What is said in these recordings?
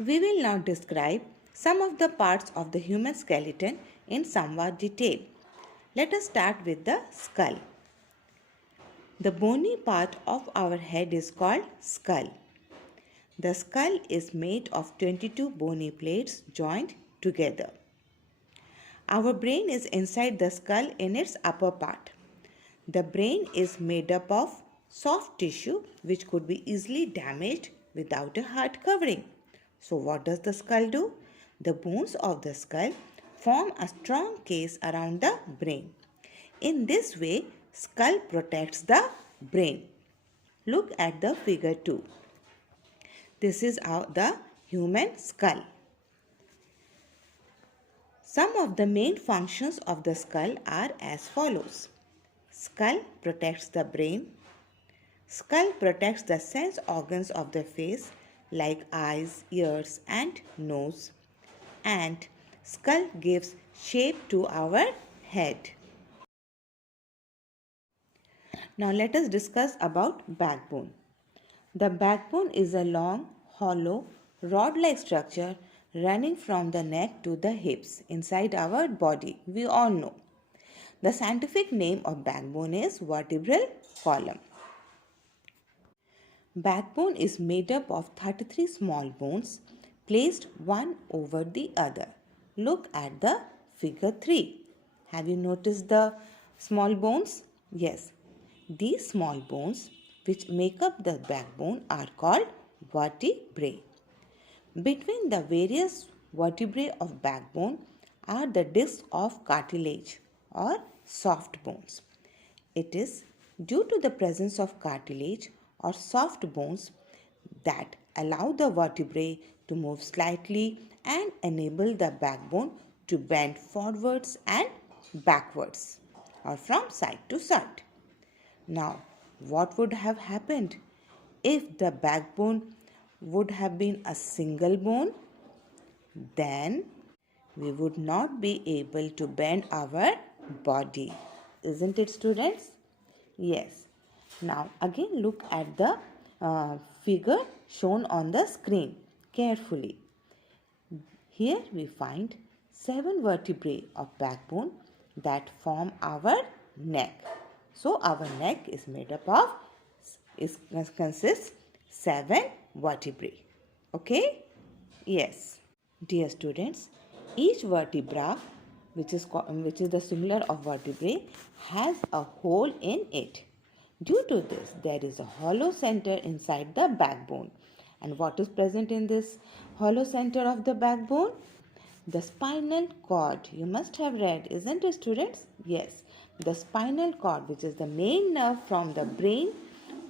We will now describe some of the parts of the human skeleton in somewhat detail. Let us start with the skull. The bony part of our head is called skull. The skull is made of 22 bony plates joined together. Our brain is inside the skull in its upper part. The brain is made up of soft tissue which could be easily damaged without a hard covering. So what does the skull do? The bones of the skull form a strong case around the brain. In this way, skull protects the brain. Look at the figure 2. This is the human skull. Some of the main functions of the skull are as follows. Skull protects the brain. Skull protects the sense organs of the face like eyes, ears and nose. And skull gives shape to our head. Now let us discuss about backbone. The backbone is a long, hollow, rod-like structure running from the neck to the hips inside our body. We all know. The scientific name of backbone is vertebral column. Backbone is made up of 33 small bones placed one over the other. Look at the figure 3. Have you noticed the small bones? Yes. These small bones which make up the backbone are called vertebrae. Between the various vertebrae of backbone are the discs of cartilage or soft bones. It is due to the presence of cartilage or soft bones that allow the vertebrae to move slightly and enable the backbone to bend forwards and backwards or from side to side. Now, what would have happened if the backbone would have been a single bone? Then we would not be able to bend our body. Isn't it, students? Yes. Now, again look at the figure shown on the screen carefully. Here we find 7 vertebrae of backbone that form our neck. So our neck is made up of, consists 7 vertebrae. Okay? Yes. Dear students, each vertebra which is the singular of vertebrae has a hole in it. Due to this, there is a hollow center inside the backbone. And what is present in this hollow center of the backbone? The spinal cord. You must have read, isn't it, students? Yes. The spinal cord, which is the main nerve from the brain,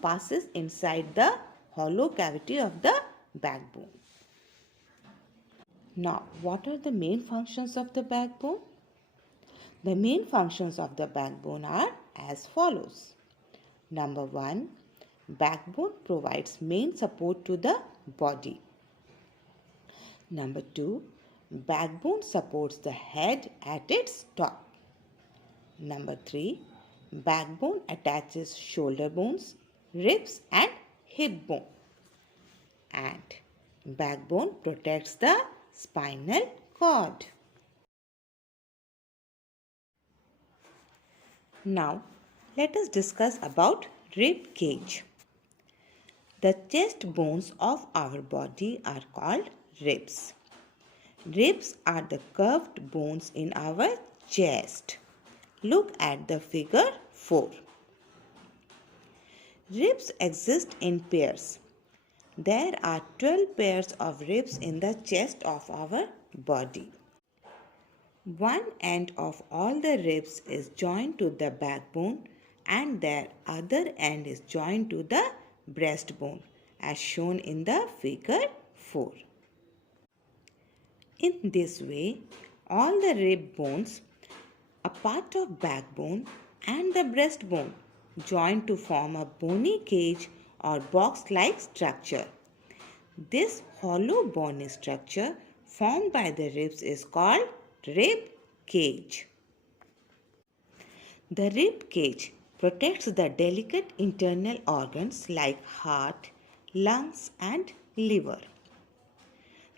passes inside the hollow cavity of the backbone. Now, what are the main functions of the backbone? The main functions of the backbone are as follows. Number 1, backbone provides main support to the body. Number 2, backbone supports the head at its top. Number 3, backbone attaches shoulder bones, ribs and hip bone. And backbone protects the spinal cord. Now, let us discuss about rib cage. The chest bones of our body are called ribs. Ribs are the curved bones in our chest. Look at the figure 4. Ribs exist in pairs. There are 12 pairs of ribs in the chest of our body. One end of all the ribs is joined to the backbone and their other end is joined to the breastbone as shown in the figure 4. In this way, all the rib bones, a part of backbone and the breastbone join to form a bony cage or box-like structure. This hollow bony structure formed by the ribs is called rib cage. The rib cage protects the delicate internal organs like heart, lungs and liver.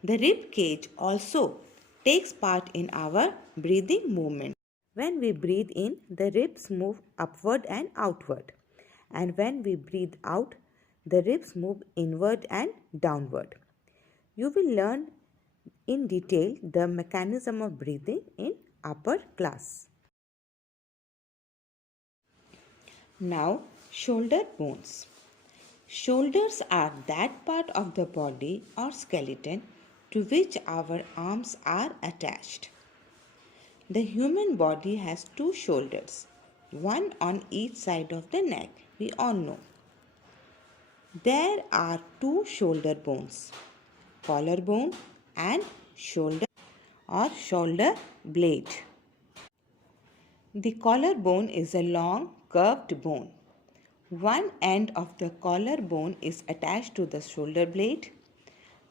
The rib cage also takes part in our breathing movement. When we breathe in, the ribs move upward and outward. And when we breathe out, the ribs move inward and downward. You will learn in detail the mechanism of breathing in upper class. Now, shoulder bones. Shoulders are that part of the body or skeleton to which our arms are attached. The human body has two shoulders, one on each side of the neck. We all know. There are two shoulder bones, collarbone and shoulder or shoulder blade. The collarbone is a long curved bone. One end of the collarbone is attached to the shoulder blade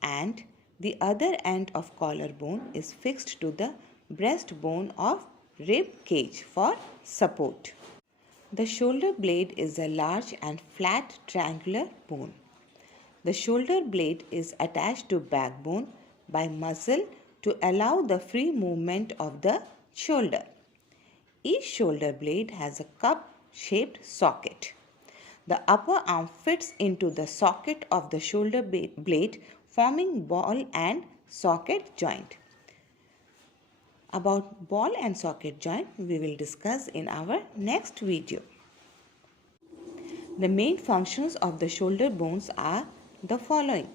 and the other end of collarbone is fixed to the breastbone of rib cage for support. The shoulder blade is a large and flat triangular bone. The shoulder blade is attached to backbone by muscle to allow the free movement of the shoulder. Each shoulder blade has a cup-shaped socket. The upper arm fits into the socket of the shoulder blade, forming ball and socket joint. About ball and socket joint we will discuss in our next video. The main functions of the shoulder bones are the following.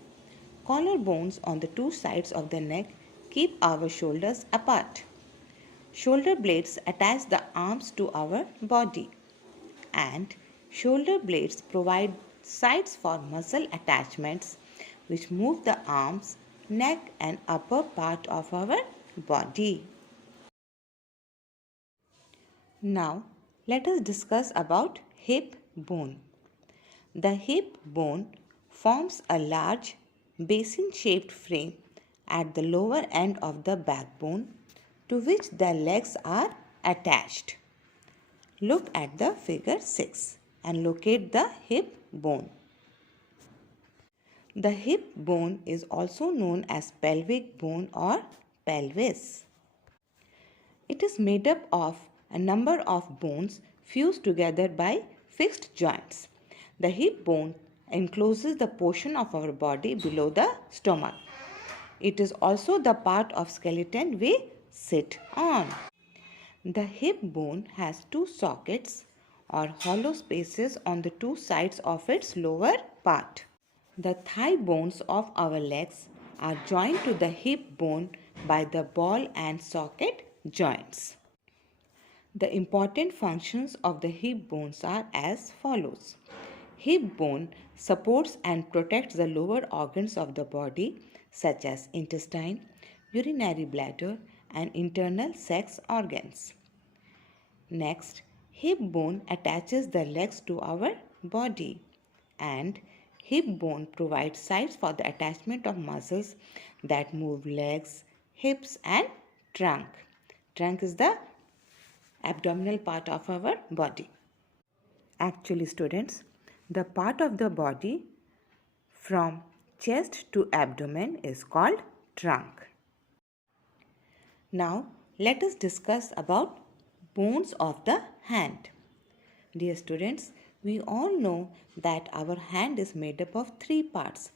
Collar bones on the two sides of the neck keep our shoulders apart. Shoulder blades attach the arms to our body, and shoulder blades provide sides for muscle attachments which move the arms, neck and upper part of our body. Now, let us discuss about hip bone. The hip bone forms a large basin-shaped frame at the lower end of the backbone to which the legs are attached. Look at the figure 6 and locate the hip bone. The hip bone is also known as pelvic bone or pelvis. It is made up of a number of bones fused together by fixed joints. The hip bone encloses the portion of our body below the stomach. It is also the part of skeleton we sit on. The hip bone has two sockets or hollow spaces on the two sides of its lower part. The thigh bones of our legs are joined to the hip bone by the ball and socket joints. The important functions of the hip bones are as follows. Hip bone supports and protects the lower organs of the body such as intestine, urinary bladder and internal sex organs. Next, hip bone attaches the legs to our body, and hip bone provides sides for the attachment of muscles that move legs, hips and trunk. Trunk is the abdominal part of our body. Actually, students, the part of the body from chest to abdomen is called trunk. Now, let us discuss about bones of the hand. Dear students, we all know that our hand is made up of three parts: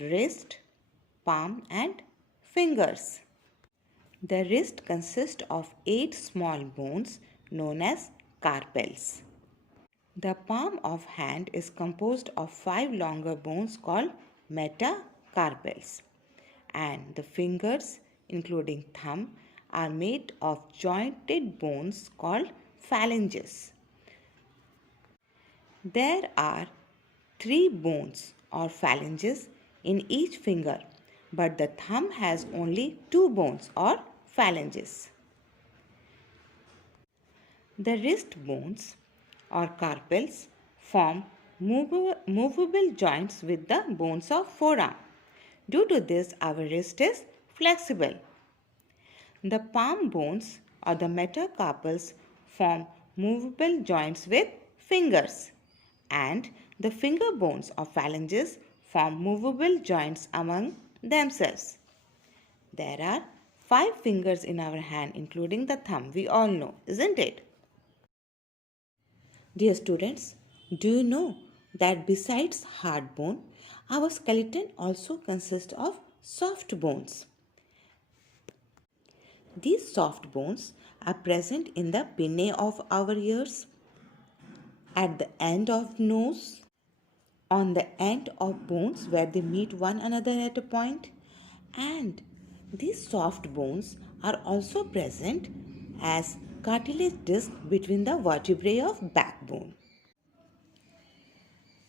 wrist, palm and fingers. The wrist consists of 8 small bones known as carpels. The palm of hand is composed of 5 longer bones called metacarpals, and the fingers, including thumb, are made of jointed bones called phalanges. There are 3 bones or phalanges in each finger, but the thumb has only 2 bones or phalanges. The wrist bones or carpels form movable joints with the bones of forearm. Due to this, our wrist is flexible. The palm bones or the metacarpals form movable joints with fingers, and the finger bones or phalanges form movable joints among themselves. There are 5 fingers in our hand, including the thumb. We all know, isn't it? Dear students, do you know that besides hard bone, our skeleton also consists of soft bones? These soft bones are present in the pinnae of our ears, at the end of nose, on the end of bones where they meet one another at a point, and these soft bones are also present as cartilage disc between the vertebrae of backbone.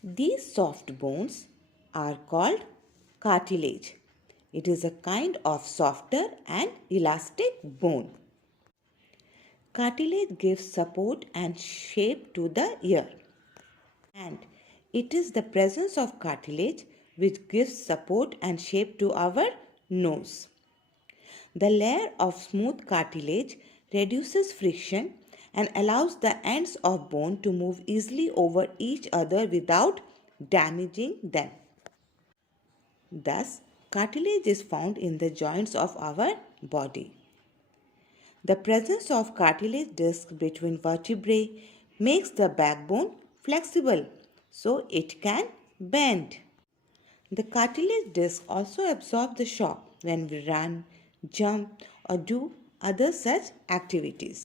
These soft bones are called cartilage. It is a kind of softer and elastic bone. Cartilage gives support and shape to the ear, and it is the presence of cartilage which gives support and shape to our nose. The layer of smooth cartilage reduces friction and allows the ends of bone to move easily over each other without damaging them. Thus, cartilage is found in the joints of our body. The presence of cartilage disc between vertebrae makes the backbone flexible so it can bend. The cartilage disc also absorbs the shock when we run, jump, or do other such activities.